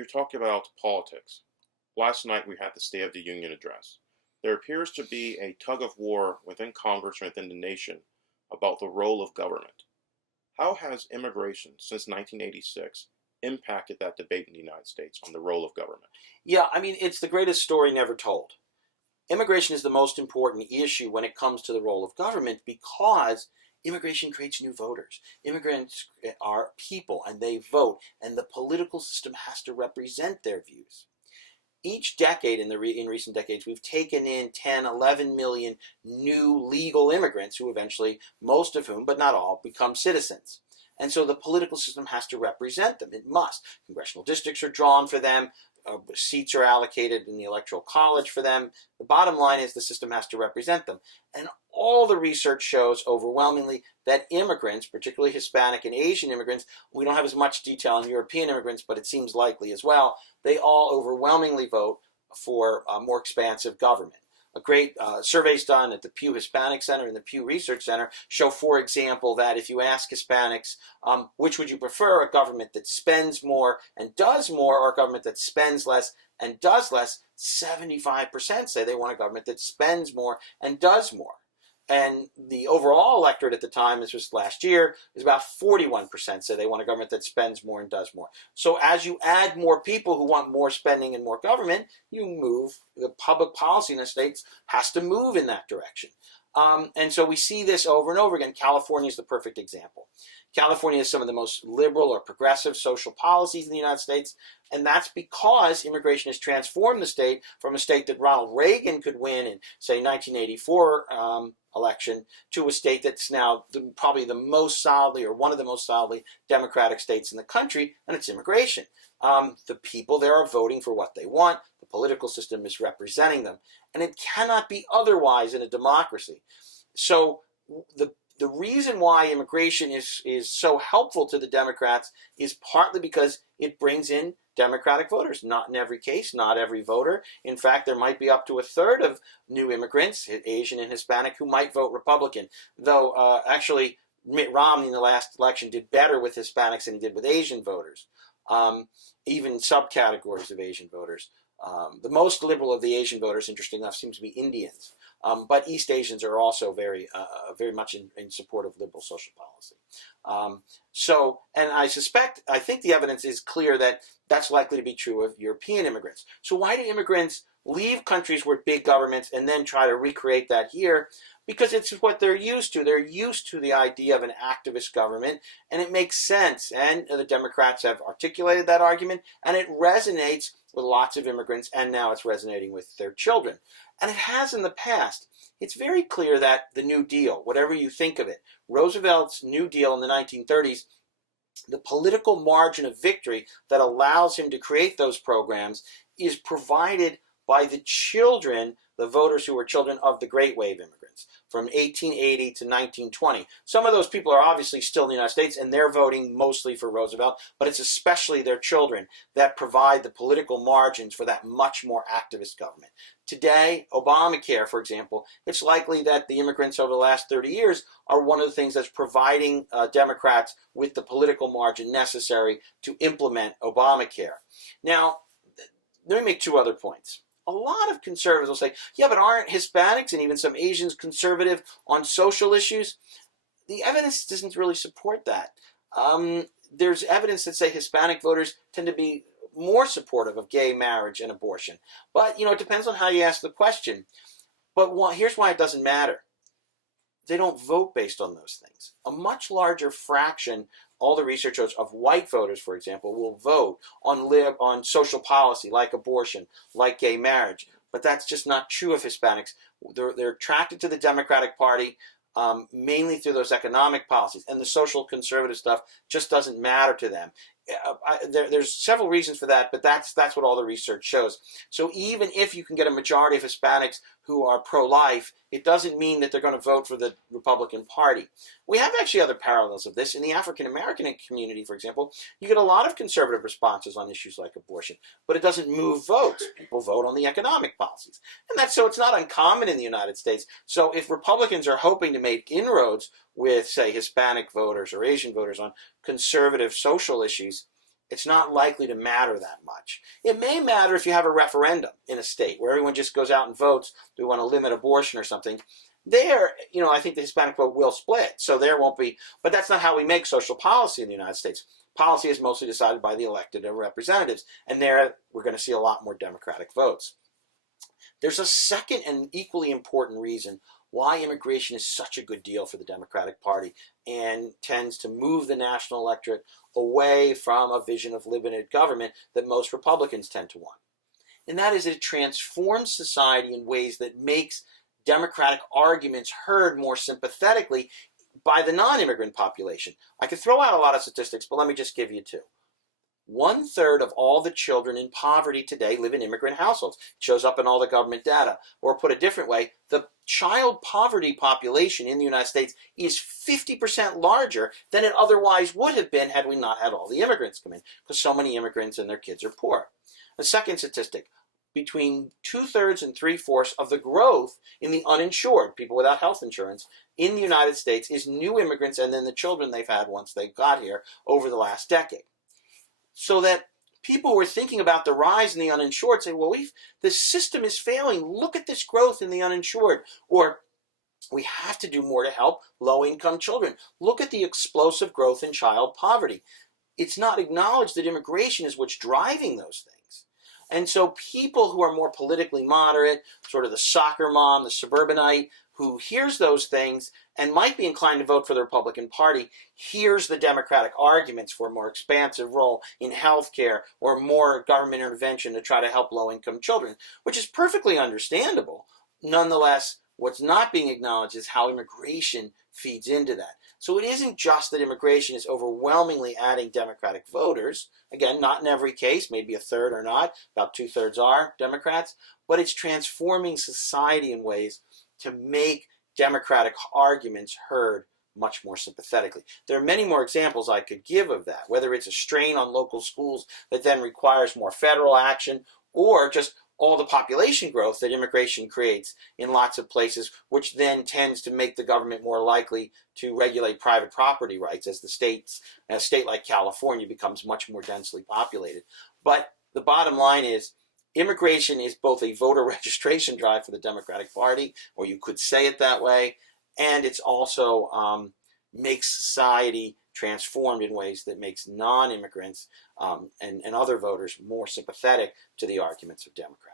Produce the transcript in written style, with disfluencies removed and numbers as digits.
You talk about politics. Last night we had the State of the Union address. There appears to be a tug of war within Congress and within the nation about the role of government. How has immigration since 1986 impacted that debate in the United States on the role of government? Yeah, I mean, it's the greatest story never told. Immigration is the most important issue when it comes to the role of government because immigration creates new voters. Immigrants are people and they vote, and the political system has to represent their views. Each decade in recent decades, we've taken in 10, 11 million new legal immigrants who eventually, most of whom, but not all, become citizens. And so the political system has to represent them. It must. Congressional districts are drawn for them. Seats are allocated in the Electoral College for them. The bottom line is the system has to represent them. And all the research shows overwhelmingly that immigrants, particularly Hispanic and Asian immigrants, we don't have as much detail on European immigrants, but it seems likely as well, they all overwhelmingly vote for more expansive government. A great surveys done at the Pew Hispanic Center and the Pew Research Center show, for example, that if you ask Hispanics, which would you prefer, a government that spends more and does more, or a government that spends less and does less, 75% say they want a government that spends more and does more. And the overall electorate at the time, this was last year, is about 41% say they want a government that spends more and does more. So as you add more people who want more spending and more government, you move, the public policy in the states has to move in that direction. And so we see this over and over again. California is the perfect example. California has some of the most liberal or progressive social policies in the United States, and that's because immigration has transformed the state from a state that Ronald Reagan could win in, say, 1984 election to a state that's now probably the most solidly, or one of the most solidly democratic states in the country, and it's immigration. The people there are voting for what they want. The political system is representing them, and it cannot be otherwise in a democracy. So the reason why immigration is so helpful to the Democrats is partly because it brings in Democratic voters. Not in every case, not every voter. In fact, there might be up to a third of new immigrants, Asian and Hispanic, who might vote Republican. Though actually Mitt Romney in the last election did better with Hispanics than he did with Asian voters, even subcategories of Asian voters. The most liberal of the Asian voters, interesting enough, seems to be Indians. But East Asians are also very much in support of liberal social policy. And I think the evidence is clear that that's likely to be true of European immigrants. So why do immigrants leave countries with big governments and then try to recreate that here? Because it's what they're used to. They're used to the idea of an activist government, and it makes sense. And the Democrats have articulated that argument, and it resonates with lots of immigrants, and now it's resonating with their children. And it has in the past. It's very clear that the New Deal, whatever you think of it, Roosevelt's New Deal in the 1930s, the political margin of victory that allows him to create those programs is provided by the children, the voters who were children of the Great Wave immigrants from 1880 to 1920. Some of those people are obviously still in the United States, and they're voting mostly for Roosevelt, but it's especially their children that provide the political margins for that much more activist government. Today, Obamacare, for example, it's likely that the immigrants over the last 30 years are one of the things that's providing Democrats with the political margin necessary to implement Obamacare. Now, let me make two other points. A lot of conservatives will say, yeah, but aren't Hispanics and even some Asians conservative on social issues? The evidence doesn't really support that. There's evidence that say Hispanic voters tend to be more supportive of gay marriage and abortion. But, it depends on how you ask the question. But here's why it doesn't matter. They don't vote based on those things. A much larger fraction, all the research shows, of white voters, for example, will vote on social policy like abortion, like gay marriage. But that's just not true of Hispanics. They're attracted to the Democratic Party mainly through those economic policies, and the social conservative stuff just doesn't matter to them. There's several reasons for that, but that's what all the research shows. So even if you can get a majority of Hispanics who are pro-life, it doesn't mean that they're going to vote for the Republican Party. We have actually other parallels of this. In the African-American community, for example, you get a lot of conservative responses on issues like abortion, but it doesn't move votes. People vote on the economic policies. And so it's not uncommon in the United States. So if Republicans are hoping to make inroads with, say, Hispanic voters or Asian voters on conservative social issues, it's not likely to matter that much. It may matter if you have a referendum in a state where everyone just goes out and votes, do we want to limit abortion or something. There, I think the Hispanic vote will split, so there won't be, but that's not how we make social policy in the United States. Policy is mostly decided by the elected representatives, and there we're going to see a lot more Democratic votes. There's a second and equally important reason why immigration is such a good deal for the Democratic Party and tends to move the national electorate away from a vision of limited government that most Republicans tend to want. And that is it transforms society in ways that makes Democratic arguments heard more sympathetically by the non-immigrant population. I could throw out a lot of statistics, but let me just give you two. 1/3 of all the children in poverty today live in immigrant households. It shows up in all the government data. Or put a different way, the child poverty population in the United States is 50% larger than it otherwise would have been had we not had all the immigrants come in, because so many immigrants and their kids are poor. A second statistic, between 2/3 and 3/4 of the growth in the uninsured, people without health insurance, in the United States is new immigrants and then the children they've had once they got here over the last decade. So that people were thinking about the rise in the uninsured, saying, well, the system is failing. Look at this growth in the uninsured. Or we have to do more to help low-income children. Look at the explosive growth in child poverty. It's not acknowledged that immigration is what's driving those things. And so people who are more politically moderate, sort of the soccer mom, the suburbanite, who hears those things and might be inclined to vote for the Republican Party, hears the Democratic arguments for a more expansive role in health care or more government intervention to try to help low-income children, which is perfectly understandable. Nonetheless, what's not being acknowledged is how immigration feeds into that. So it isn't just that immigration is overwhelmingly adding Democratic voters. Again, not in every case, maybe 1/3 or not, about 2/3 are Democrats, but it's transforming society in ways to make Democratic arguments heard much more sympathetically. There are many more examples I could give of that, whether it's a strain on local schools that then requires more federal action, or just all the population growth that immigration creates in lots of places, which then tends to make the government more likely to regulate private property rights as a state like California becomes much more densely populated. But the bottom line is, immigration is both a voter registration drive for the Democratic Party, or you could say it that way, and it's also makes society transformed in ways that makes non-immigrants and other voters more sympathetic to the arguments of Democrats.